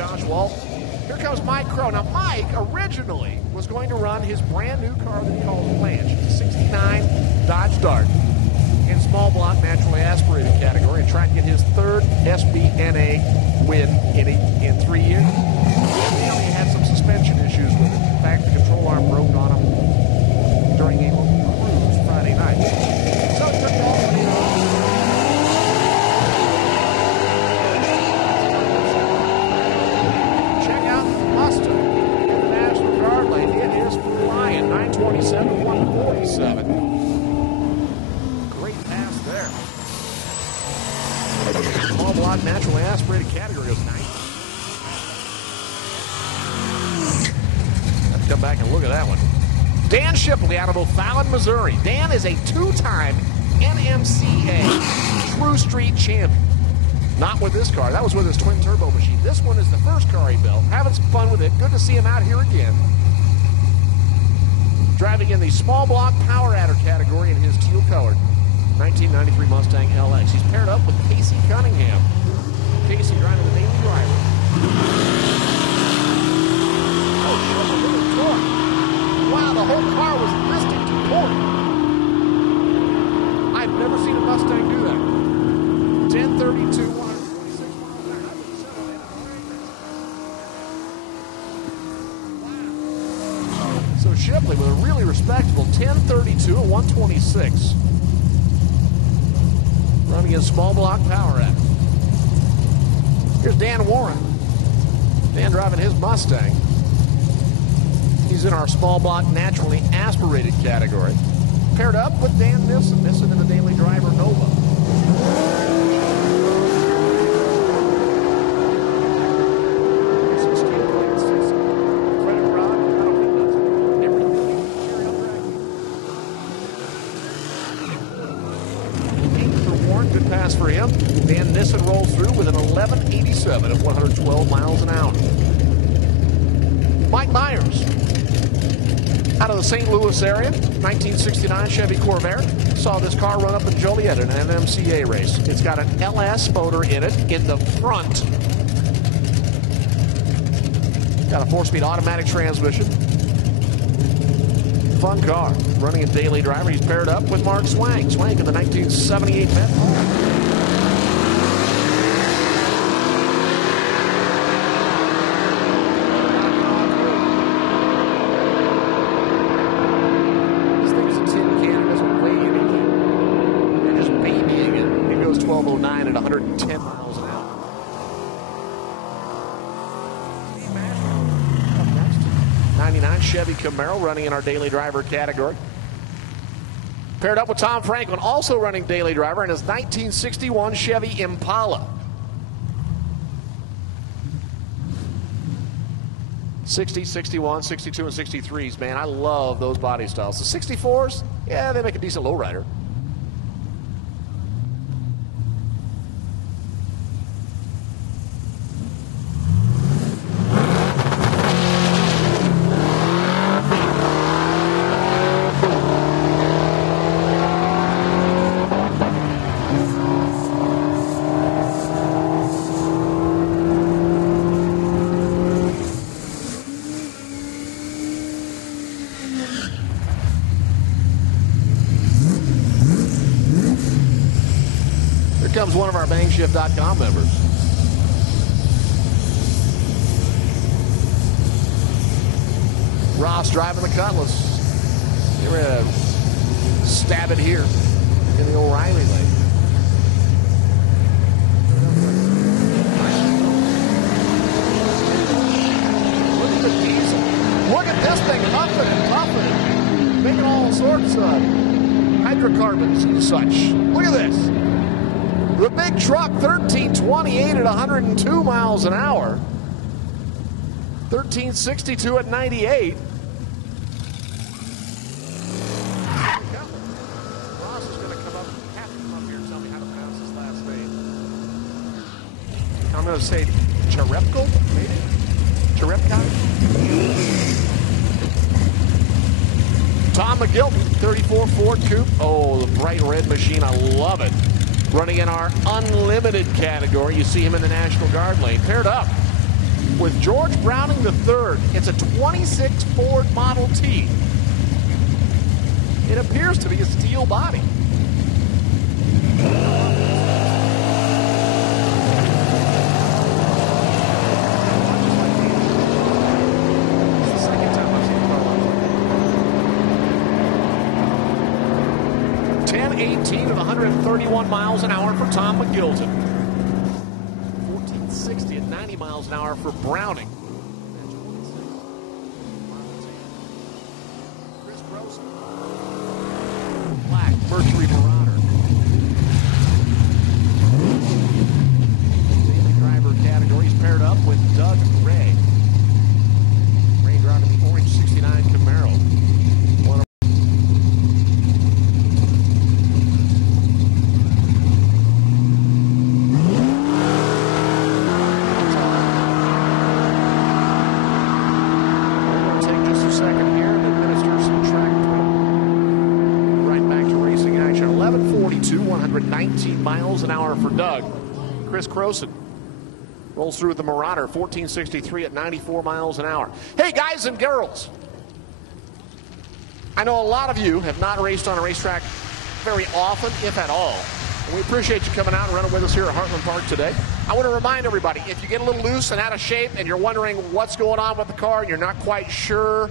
Josh Walton. Here comes Mike Crow. Now, Mike originally was going to run his brand new car that he calls Blanche, the 69 Dodge Dart, in small block, naturally aspirated category, and try and get his third SBNA win in 3 years. Evidently, he had some suspension issues with it. In fact, the control arm broke on him during a local cruise Friday night. So it took all the way check out the Mustang in the National Guard lane. It is flying. 927, 147. Small block, naturally aspirated category goes 9. Let's come back and look at that one. Dan Shipley out of O'Fallon, Missouri. Dan is a 2-time NMCA True Street champion. Not with this car. That was with his twin turbo machine. This one is the first car he built. Having some fun with it. Good to see him out here again. Driving in the small block power adder category in his teal colored 1993 Mustang LX. He's paired up with Casey Cunningham. Casey driving the daily driver. Oh, shit, look at the torque. Wow, the whole car was listed to torque. I've never seen a Mustang do that. 1032, 146 miles an hour. Wow. So Shipley with a really respectable 1032 and 126. Running in small block power adder. Here's Dan Warren. Dan driving his Mustang. He's in our small block naturally aspirated category. Paired up with Dan Nissen. Nissen in the daily driver Nova. For him, Dan Nissen rolls through with an 1187 at 112 miles an hour. Mike Myers, out of the St. Louis area, 1969 Chevy Corvair. Saw this car run up in Joliet in an NMCA race. It's got an LS motor in it in the front. Got a 4-speed automatic transmission. Fun car. Running a daily driver. He's paired up with Mark Swank. Swank in the 1978 Met. Chevy Camaro running in our daily driver category. Paired up with Tom Franklin, also running daily driver in his 1961 Chevy Impala. 60, 61, 62, and 63s, man, I love those body styles. The 64s, yeah, they make a decent lowrider. Comes one of our bangshift.com members. Ross driving the Cutlass. You're going to stab it here in the O'Reilly lane. Look at the diesel. Look at this thing huffing and puffing, making all sorts of hydrocarbons and such. Look at this. The big truck, 1328 at 102 miles an hour. 1362 at 98. Ross is going to come up, have to come up here and tell me how to pronounce his last name. I'm going to say Cherepko, maybe? Cherepka? Tom McGill, 34 Ford Coupe. Oh, the bright red machine, I love it. Running in our unlimited category. You see him in the National Guard lane. Paired up with George Browning III. It's a 26 Ford Model T. It appears to be a steel body. It's the second time I've seen a car like that. 10:18 with 131 miles an hour for Tom McGilton. 1460 at 90 miles an hour for Browning. Chris Gross. Black Mercury Marauder. Daily driver categories paired up with Doug Ray. Ray driving the orange 69 Camaro. One of 119 miles an hour for Doug. Chris Croson rolls through with the Marauder, 1463 at 94 miles an hour. Hey, guys and girls, I know a lot of you have not raced on a racetrack very often, if at all. And we appreciate you coming out and running with us here at Heartland Park today. I want to remind everybody, if you get a little loose and out of shape and you're wondering what's going on with the car and you're not quite sure,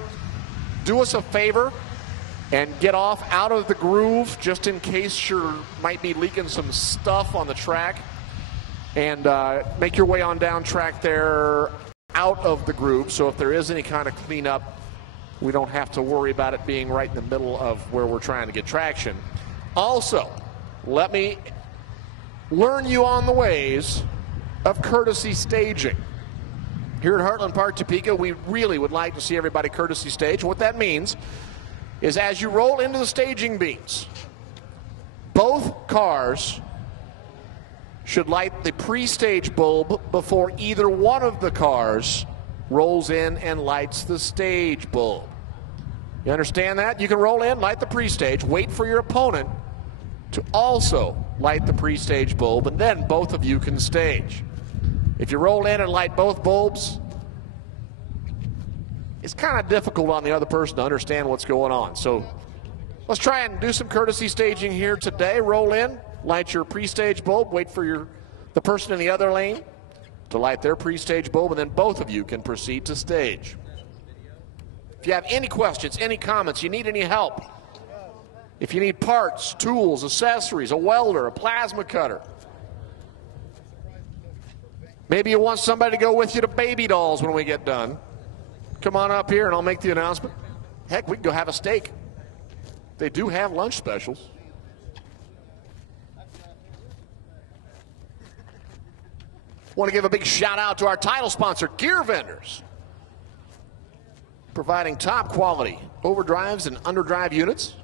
do us a favor and get off out of the groove just in case you might be leaking some stuff on the track, and make your way on down track there out of the groove, so if there is any kind of cleanup, we don't have to worry about it being right in the middle of where we're trying to get traction. Also, let me learn you on the ways of courtesy staging. Here at Heartland Park, Topeka, we really would like to see everybody courtesy stage. What that means is as you roll into the staging beams, both cars should light the pre-stage bulb before either one of the cars rolls in and lights the stage bulb. You understand that? You can roll in, light the pre-stage, wait for your opponent to also light the pre-stage bulb, and then both of you can stage. If you roll in and light both bulbs, it's kind of difficult on the other person to understand what's going on. So let's try and do some courtesy staging here today. Roll in, light your pre-stage bulb, wait for the person in the other lane to light their pre-stage bulb, and then both of you can proceed to stage. If you have any questions, any comments, you need any help, if you need parts, tools, accessories, a welder, a plasma cutter, maybe you want somebody to go with you to Baby Dolls when we get done, come on up here and I'll make the announcement. Heck, we can go have a steak. They do have lunch specials. Want to give a big shout out to our title sponsor, Gear Vendors, providing top quality overdrives and underdrive units.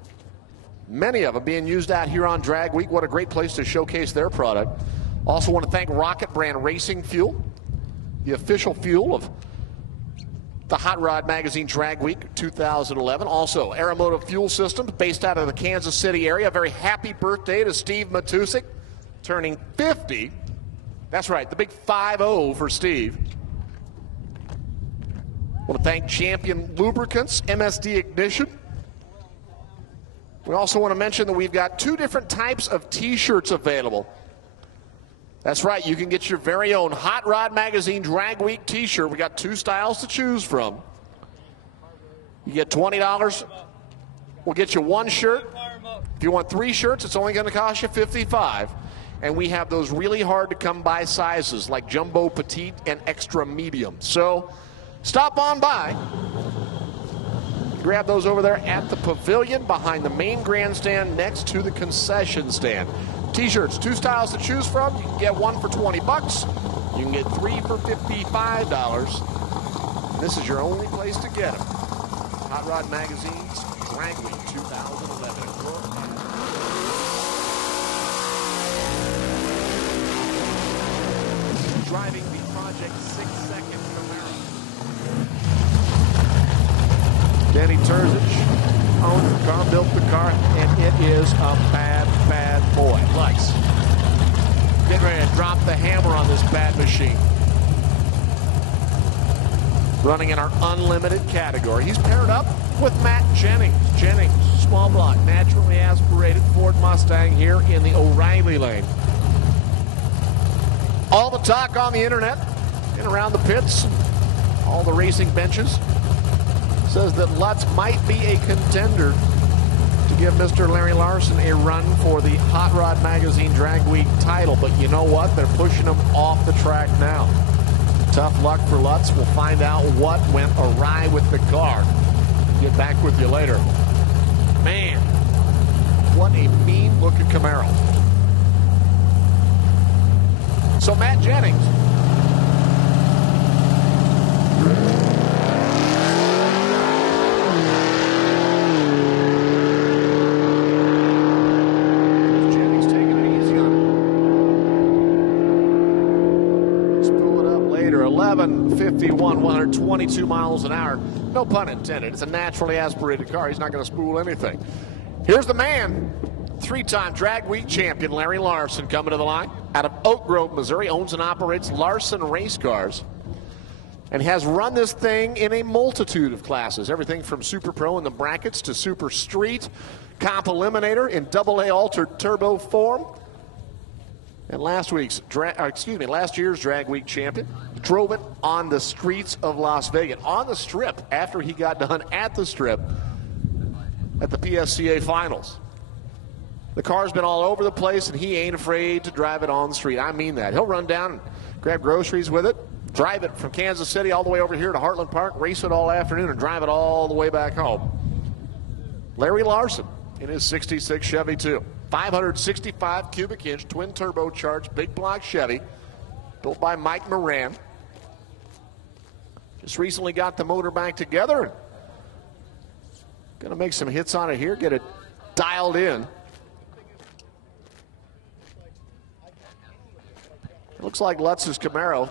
Many of them being used out here on Drag Week. What a great place to showcase their product. Also want to thank Rocket Brand Racing Fuel, the official fuel of the Hot Rod Magazine Drag Week 2011. Also, Aeromotive Fuel Systems, based out of the Kansas City area. A very happy birthday to Steve Matusik, turning 50. That's right, the big 5-0 for Steve. Want to thank Champion Lubricants, MSD Ignition. We also want to mention that we've got two different types of T-shirts available. That's right, you can get your very own Hot Rod Magazine Drag Week T-shirt. We got two styles to choose from. You get $20. We'll get you one shirt. If you want three shirts, it's only going to cost you $55. And we have those really hard to come by sizes like jumbo, petite, and extra medium. So stop on by. Grab those over there at the pavilion behind the main grandstand next to the concession stand. T-shirts, two styles to choose from. You can get one for $20. You can get three for $55. This is your only place to get them. Hot Rod Magazine's Drag Week 2011. Driving the Project 6-second Camaro. Danny Terzich owned the car, built the car, and it is a bad, bad boy. Lex, getting ready to drop the hammer on this bad machine. running in our unlimited category. He's paired up with Matt Jennings. Jennings, small block, naturally aspirated Ford Mustang here in the O'Reilly lane. All the talk on the internet and around the pits, all the racing benches, says that Lutz might be a contender to give Mr. Larry Larson a run for the Hot Rod Magazine Drag Week title. But you know what? They're pushing him off the track now. Tough luck for Lutz. We'll find out what went awry with the car. Get back with you later. Man, what a mean-looking Camaro. So Matt Jennings. Jennings taking it easy on it. Spool it up later. 11:51, 122 miles an hour. No pun intended. It's a naturally aspirated car. He's not going to spool anything. Here's the man. Three-time Drag Week champion Larry Larson coming to the line. Out of Oak Grove, Missouri, owns and operates Larson Race Cars. And has run this thing in a multitude of classes. Everything from Super Pro in the brackets to Super Street, Comp Eliminator in AA altered turbo form. And last year's Drag Week champion drove it on the streets of Las Vegas, on the strip, after he got done at the strip at the PSCA finals. The car's been all over the place, and he ain't afraid to drive it on the street. I mean that. He'll run down and grab groceries with it, drive it from Kansas City all the way over here to Heartland Park, race it all afternoon, and drive it all the way back home. Larry Larson in his 66 Chevy 2. 565 cubic inch, twin turbocharged, big block Chevy, built by Mike Moran. Just recently got the motor back together. Going to make some hits on it here, get it dialed in. It looks like Lutz's Camaro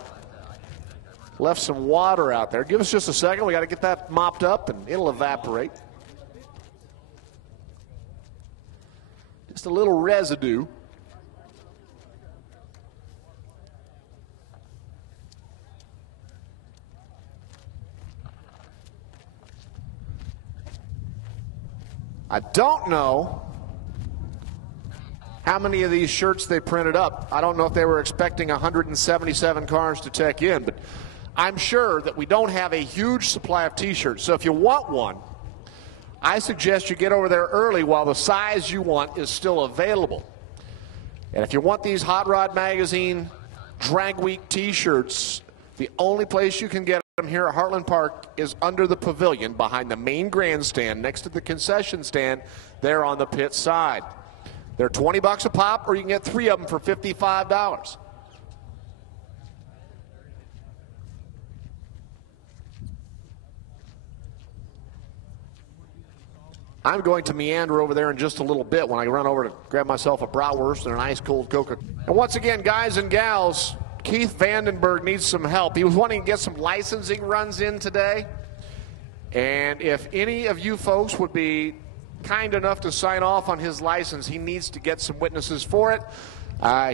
left some water out there. Give us just a second. We got to get that mopped up, and it'll evaporate. Just a little residue. I don't know how many of these shirts they printed up. I don't know if they were expecting 177 cars to check in, but I'm sure that we don't have a huge supply of T-shirts. So if you want one, I suggest you get over there early while the size you want is still available. And if you want these Hot Rod Magazine Drag Week T-shirts, the only place you can get them here at Heartland Park is under the pavilion behind the main grandstand next to the concession stand there on the pit side. They're $20 a pop, or you can get 3 of them for $55. I'm going to meander over there in just a little bit when I run over to grab myself a bratwurst and an ice cold Coca. And once again, guys and gals, Keith Vandenberg needs some help. He was wanting to get some licensing runs in today. And if any of you folks would be kind enough to sign off on his license, he needs to get some witnesses for it.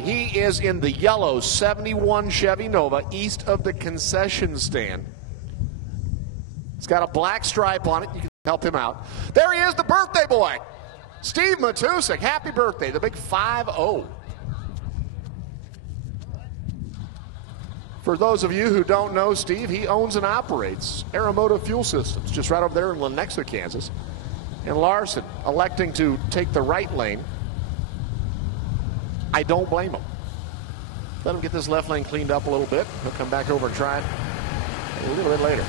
He is in the yellow 71 Chevy Nova east of the concession stand. It's got a black stripe on it. You can help him out. There he is, the birthday boy, Steve Matusik. Happy birthday, the big 5-0. For those of you who don't know Steve, he owns and operates Aeromotive Fuel Systems, just right over there in Lenexa, Kansas. And Larson electing to take the right lane. I don't blame him. Let him get this left lane cleaned up a little bit. He'll come back over and try it a little bit later.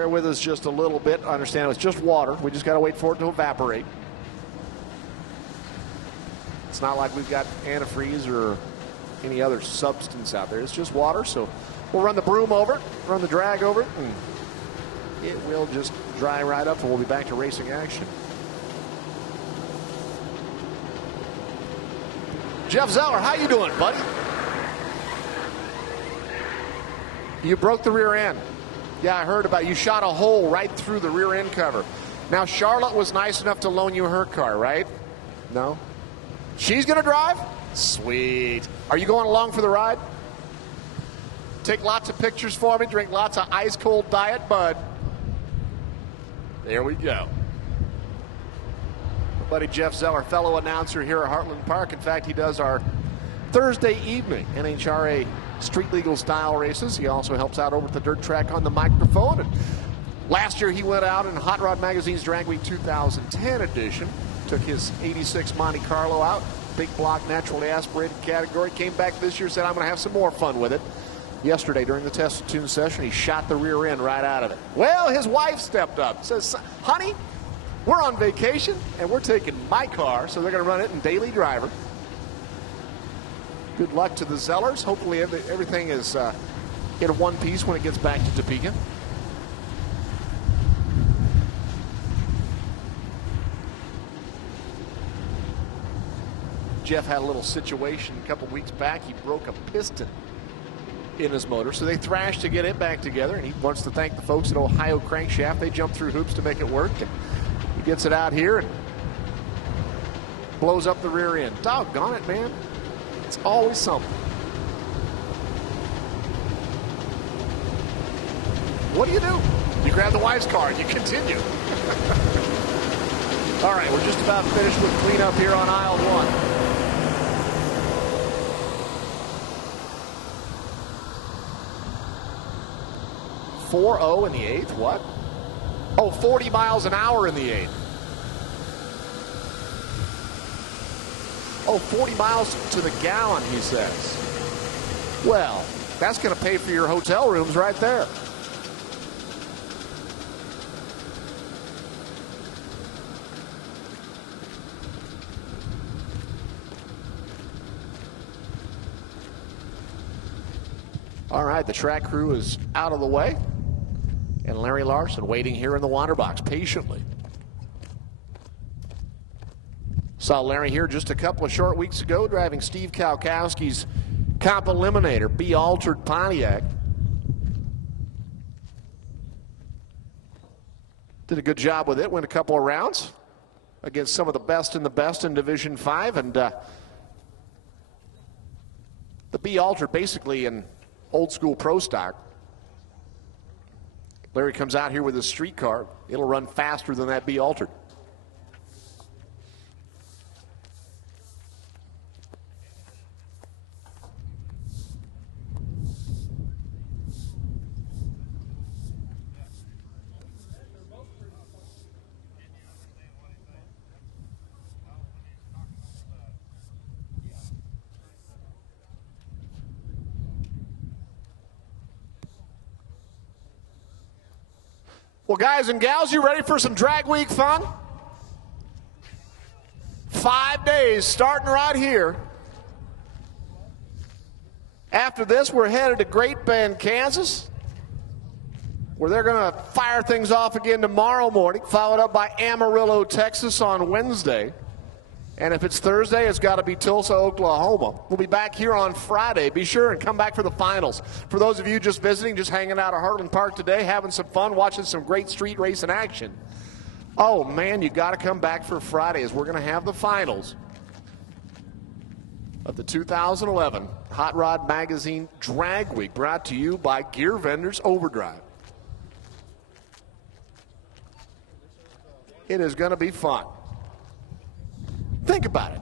Bear with us just a little bit. I understand it's just water. We just got to wait for it to evaporate. It's not like we've got antifreeze or any other substance out there. It's just water, so we'll run the broom over it, run the drag over it, and it will just dry right up, and we'll be back to racing action. Jeff Zeller, how you doing, buddy? You broke the rear end. Yeah, I heard about it. You shot a hole right through the rear end cover. Now, Charlotte was nice enough to loan you her car, right? No? She's going to drive? Sweet. Are you going along for the ride? Take lots of pictures for me. Drink lots of ice-cold Diet Bud. There we go. My buddy Jeff Zeller, fellow announcer here at Heartland Park. In fact, he does our Thursday evening NHRA street legal style races. He also helps out over at the dirt track on the microphone. And last year he went out in Hot Rod Magazine's Drag Week 2010 edition. Took his 86 Monte Carlo out, big block naturally aspirated category. Came back this year, said I'm going to have some more fun with it. Yesterday during the test tune session, he shot the rear end right out of it. Well, his wife stepped up, says, honey, we're on vacation and we're taking my car, so they're going to run it in daily driver. Good luck to the Zellers. Hopefully everything is in one piece when it gets back to Topeka. Jeff had a little situation a couple weeks back. He broke a piston in his motor, so they thrashed to get it back together, and he wants to thank the folks at Ohio Crankshaft. They jumped through hoops to make it work, and he gets it out here and blows up the rear end. Doggone it, man. It's always something. What do? You grab the wife's car and you continue. All right, we're just about finished with cleanup here on aisle 1. .40 in the 8th. What? Oh, 40 miles an hour in the 8th. Oh, 40 miles to the gallon, he says. Well, that's going to pay for your hotel rooms right there. All right, the track crew is out of the way. And Larry Larson waiting here in the water box patiently. Saw Larry here just a couple of short weeks ago driving Steve Kalkowski's Comp Eliminator B-altered Pontiac. Did a good job with it, went a couple of rounds against some of the best in Division 5. And the B-altered basically in old school pro stock. Larry comes out here with his street car. It'll run faster than that B-altered. Well, guys and gals, you ready for some drag week fun? 5 days starting right here. After this, we're headed to Great Bend, Kansas, where they're going to fire things off again tomorrow morning, followed up by Amarillo, Texas on Wednesday. And if it's Thursday, it's got to be Tulsa, Oklahoma. We'll be back here on Friday. Be sure and come back for the finals. For those of you just visiting, just hanging out at Heartland Park today, having some fun, watching some great street racing action. Oh, man, you got to come back for Friday as we're going to have the finals of the 2011 Hot Rod Magazine Drag Week, brought to you by Gear Vendors Overdrive. It is going to be fun. Think about it.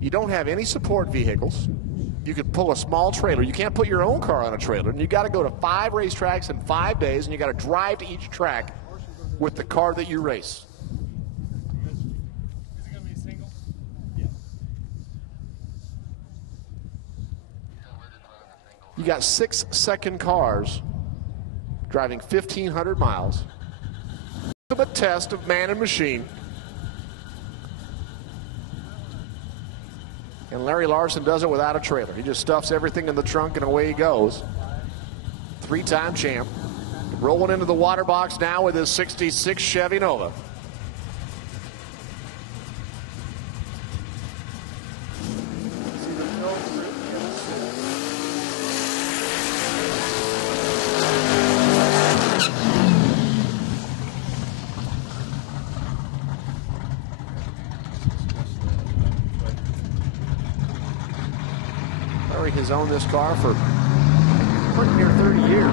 You don't have any support vehicles. You could pull a small trailer. You can't put your own car on a trailer. And you got to go to 5 racetracks in 5 days, and you got to drive to each track with the car that you race. Is it going to be single? Yeah. You got 6-second cars driving 1,500 miles. Ultimate test of man and machine. And Larry Larson does it without a trailer. He just stuffs everything in the trunk and away he goes. Three-time champ. Rolling into the water box now with his 66 Chevy Nova. Larry has owned this car for pretty near 30 years.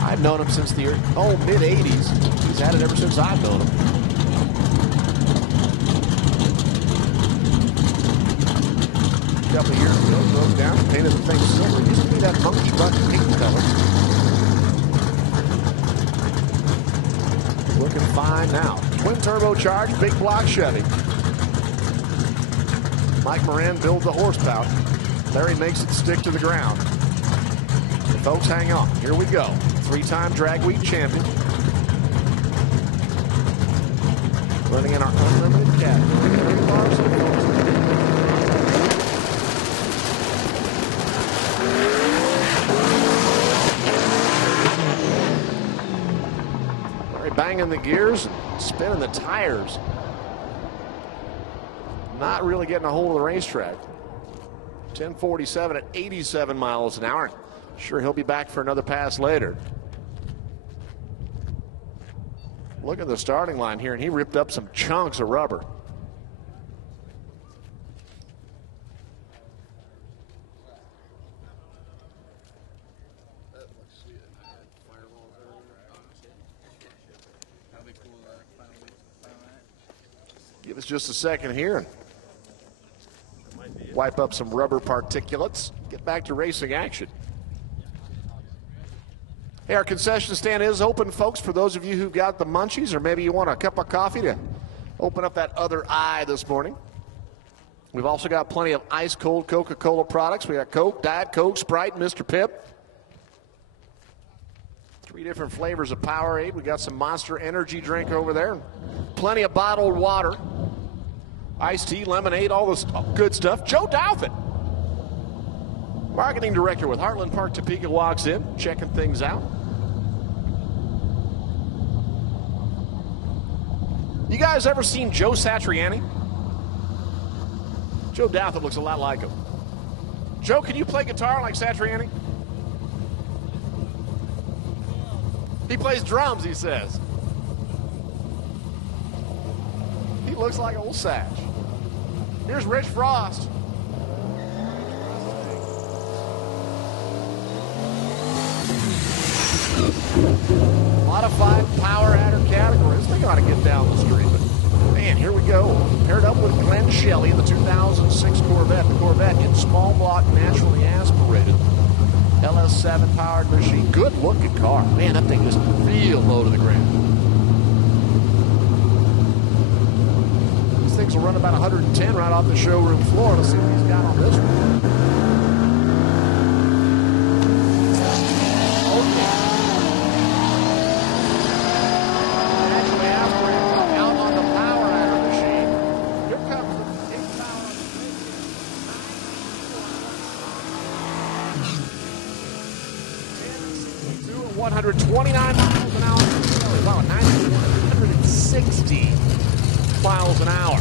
I've known him since the mid-80s. He's had it ever since I've known him. A couple of years ago, broke down, painted the thing silver. It used to be that monkey button pink color. Looking fine now. Twin turbocharged, big block Chevy. Mike Moran builds the horsepower. Larry makes it stick to the ground. And folks, hang on. Here we go. Three-time drag week champion. Running in our unlimited category. Larry banging the gears, spinning the tires. Not really getting a hold of the racetrack. 10:47 at 87 miles an hour. Sure, he'll be back for another pass later. Look at the starting line here, and he ripped up some chunks of rubber. Give us just a second here and wipe up some rubber particulates. Get back to racing action. Hey, our concession stand is open, folks, for those of you who've got the munchies, or maybe you want a cup of coffee to open up that other eye this morning. We've also got plenty of ice-cold Coca-Cola products. We got Coke, Diet Coke, Sprite, Mr. Pibb. 3 different flavors of Powerade. We got some Monster Energy drink over there. Plenty of bottled water. Iced tea, lemonade, all this good stuff. Joe Douthit, marketing director with Heartland Park Topeka, walks in, checking things out. You guys ever seen Joe Satriani? Joe Douthit looks a lot like him. Joe, can you play guitar like Satriani? He plays drums, he says. He looks like old Satch. Here's Rich Frost. Modified power adder category. This thing ought to get down the street. But man, here we go. Paired up with Glenn Shelley in the 2006 Corvette. The Corvette in small block, naturally aspirated. LS7 powered machine. Good looking car. Man, that thing is real low to the ground. These things will run about 110 right off the showroom floor. Let's see what he's got on this one. Okay. 129 miles an hour. Wow, 160 miles an hour.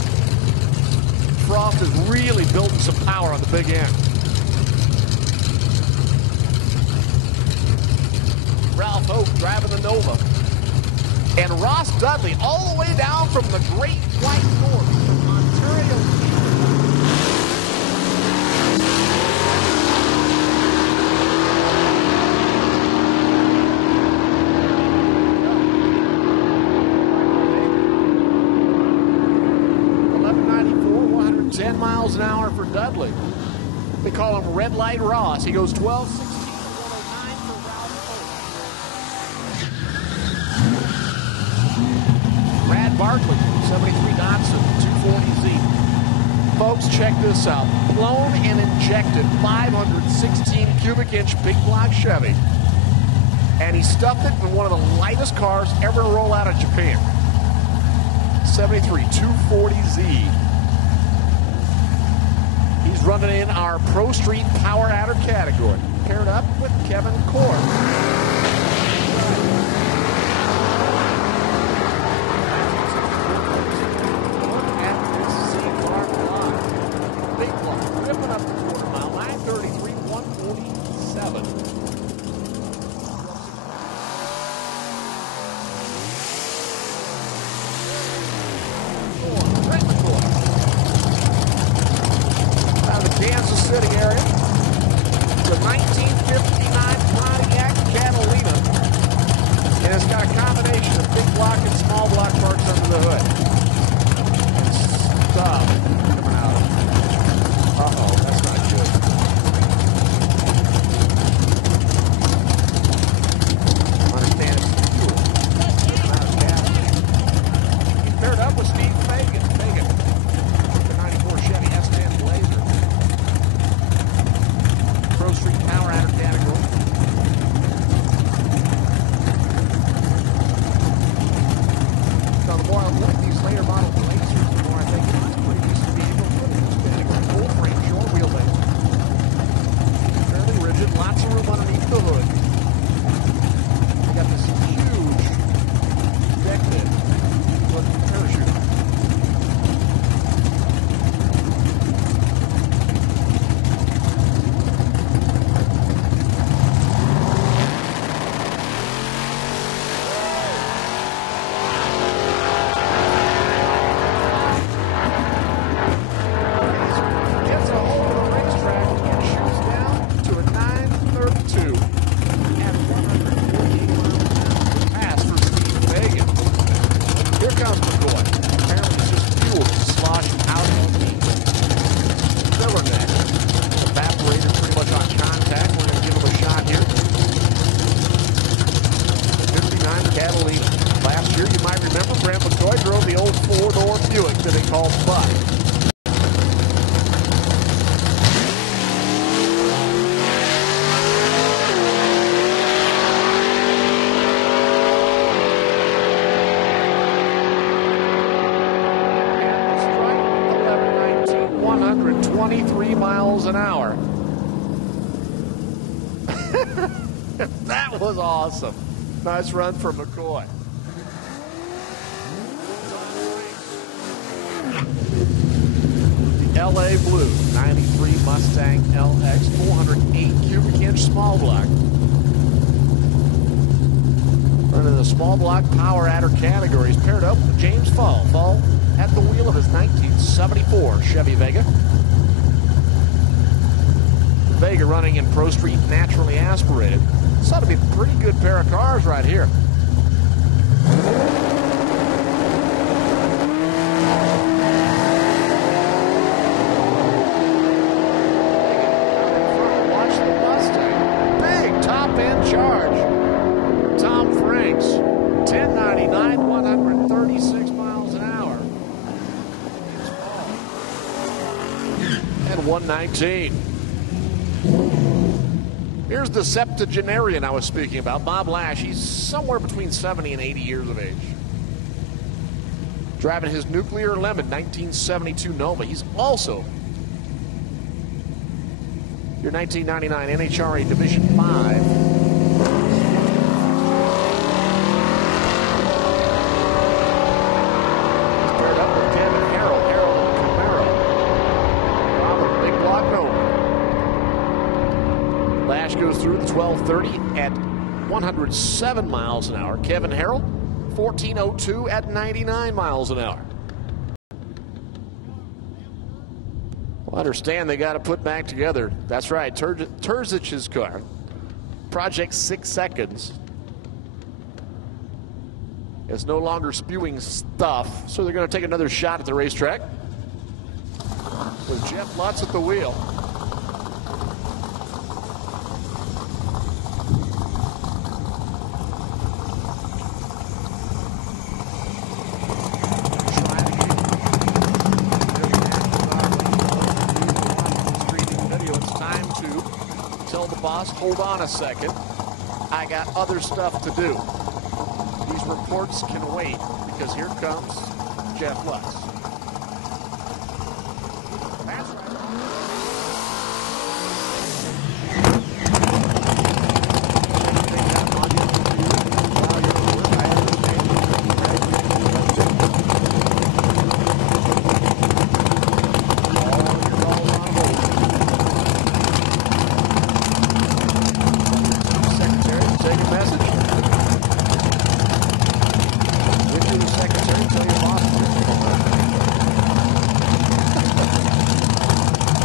Frost is really building some power on the big end. Ralph Hope driving the Nova. And Ross Dudley all the way down from the Great White North, Ontario. Miles an hour for Dudley. They call him Red Light Ross. He goes 12, 16, 109 for Ralph Hope. Brad Barkley, 73 Datsun, 240Z. folks, check this out. Blown and injected 516 cubic inch big block Chevy. And he stuffed it in one of the lightest cars ever to roll out of Japan. 73 240Z. He's running in our Pro Street Power Adder category. Paired up with Kevin Cord. That was awesome. Nice run for McCoy. The LA Blue 93 Mustang LX 408 cubic inch small block. Running the small block power adder categories, paired up with James Fall. Fall at the wheel of his 1974 Chevy Vega. Vega running in Pro Street naturally aspirated. This ought to be a pretty good pair of cars right here. Watch the Mustang. Big top end charge. Tom Franks. 1099, 136 miles an hour. And 119. Here's the septuagenarian I was speaking about, Bob Lash. He's somewhere between 70 and 80 years of age. Driving his Nuclear Lemon 1972 Nova. He's also your 1999 NHRA Division 5. Goes through the 1230 at 107 miles an hour. Kevin Harrell, 1402 at 99 miles an hour. Well, I understand they got to put back together. That's right, Terzic's car. Project 6 Seconds. It's no longer spewing stuff, so they're going to take another shot at the racetrack. With Jeff Lutz at the wheel. tell the boss, hold on a second, I got other stuff to do. These reports can wait because here comes Jeff Lutz. That's right.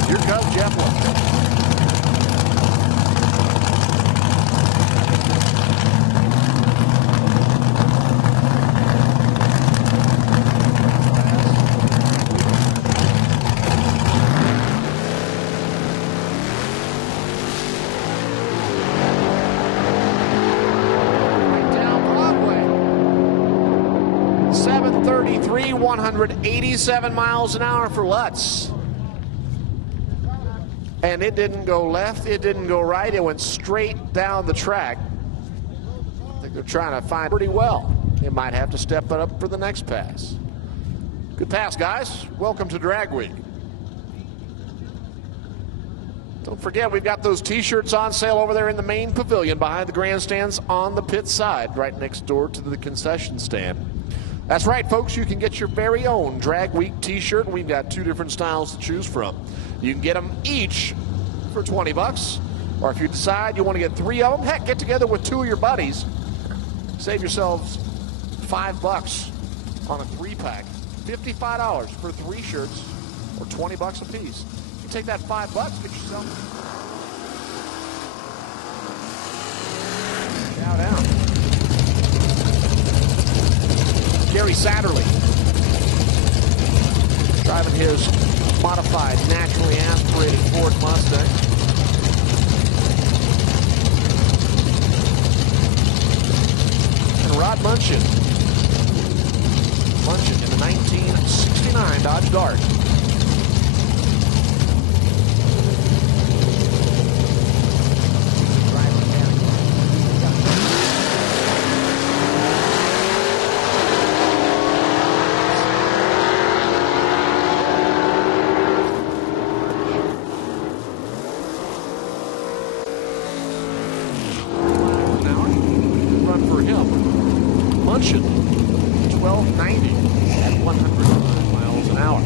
Here comes Jeff Lutz. Right down Broadway. 733, 187 miles an hour for Lutz. And it didn't go left, it didn't go right, it went straight down the track. I think they're trying to find pretty well. They might have to step it up for the next pass. Good pass, guys. Welcome to Drag Week. Don't forget, we've got those t-shirts on sale over there in the main pavilion behind the grandstands on the pit side, right next door to the concession stand. That's right, folks, you can get your very own Drag Week t-shirt. We've got 2 different styles to choose from. You can get them each for 20 bucks, or if you decide you want to get 3 of them, heck, get together with 2 of your buddies. Save yourselves $5 on a 3-pack. $55 for 3 shirts, or 20 bucks a piece. You take that $5, get yourself down. Gary Satterley driving his modified, naturally aspirated Ford Mustang. And Rod Munchin in the 1969 Dodge Dart. Munchin, 1290 at 100 miles an hour.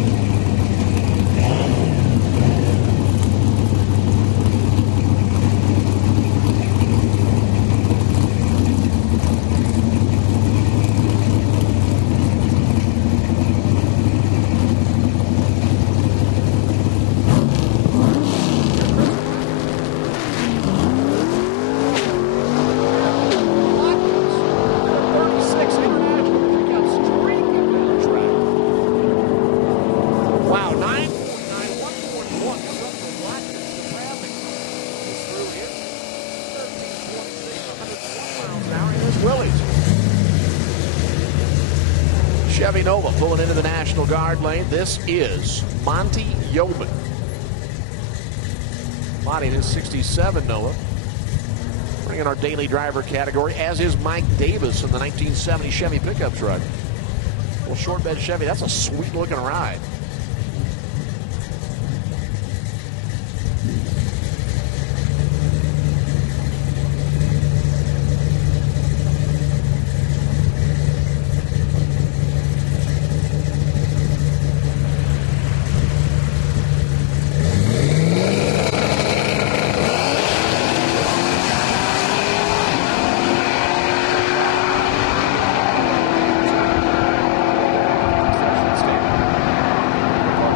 Chevy Nova pulling into the National Guard lane. This is Monty Yobin. Monty in his 67 Nova. Bringing our daily driver category, as is Mike Davis in the 1970 Chevy pickup truck. Well, short bed Chevy, that's a sweet looking ride.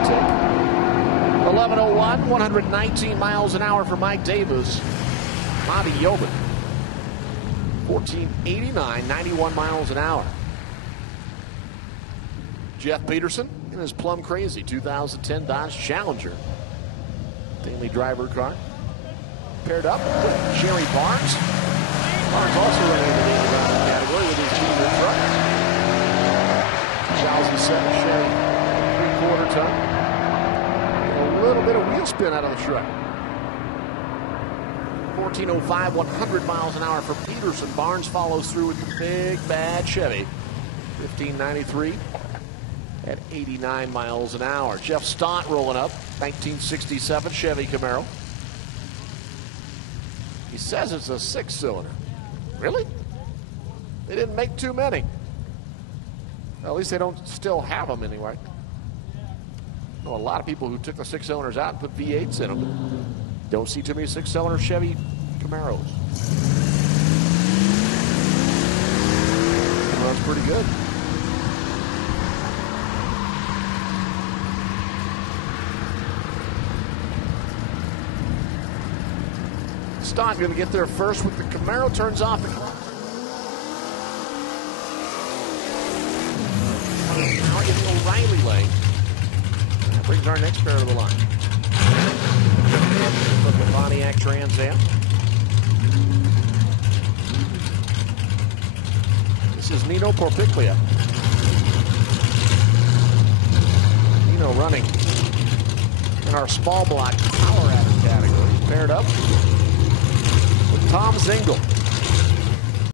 Topeka. 11:01, 119 miles an hour for Mike Davis. Monty Yobin, 1489, 91 miles an hour. Jeff Peterson in his Plum Crazy 2010 Dodge Challenger. Daily driver car. Paired up with Sherry Barnes. Barnes also running in the daily driver category with his T-shirt truck. 2007 Sherry 3/4 ton. A little bit of wheel spin out of the truck. 14:05, 100 miles an hour for Peterson. Barnes follows through with the big bad Chevy. 1593 at 89 miles an hour. Jeff Stott rolling up, 1967 Chevy Camaro. He says it's a 6-cylinder. Really? They didn't make too many. Well, at least they don't still have them anyway. I know a lot of people who took the 6-cylinders out and put V8s in them. Don't see too many 6-cylinder Chevy Camaros. It runs pretty good. Stott going to get there first with the Camaro, turns off the clock. Now in the O'Reilly lane. That brings our next pair to the line. Look at Pontiac Trans Am. This is Nino Porpiclia. Nino running in our small block power adder category. Paired up with Tom Zingle.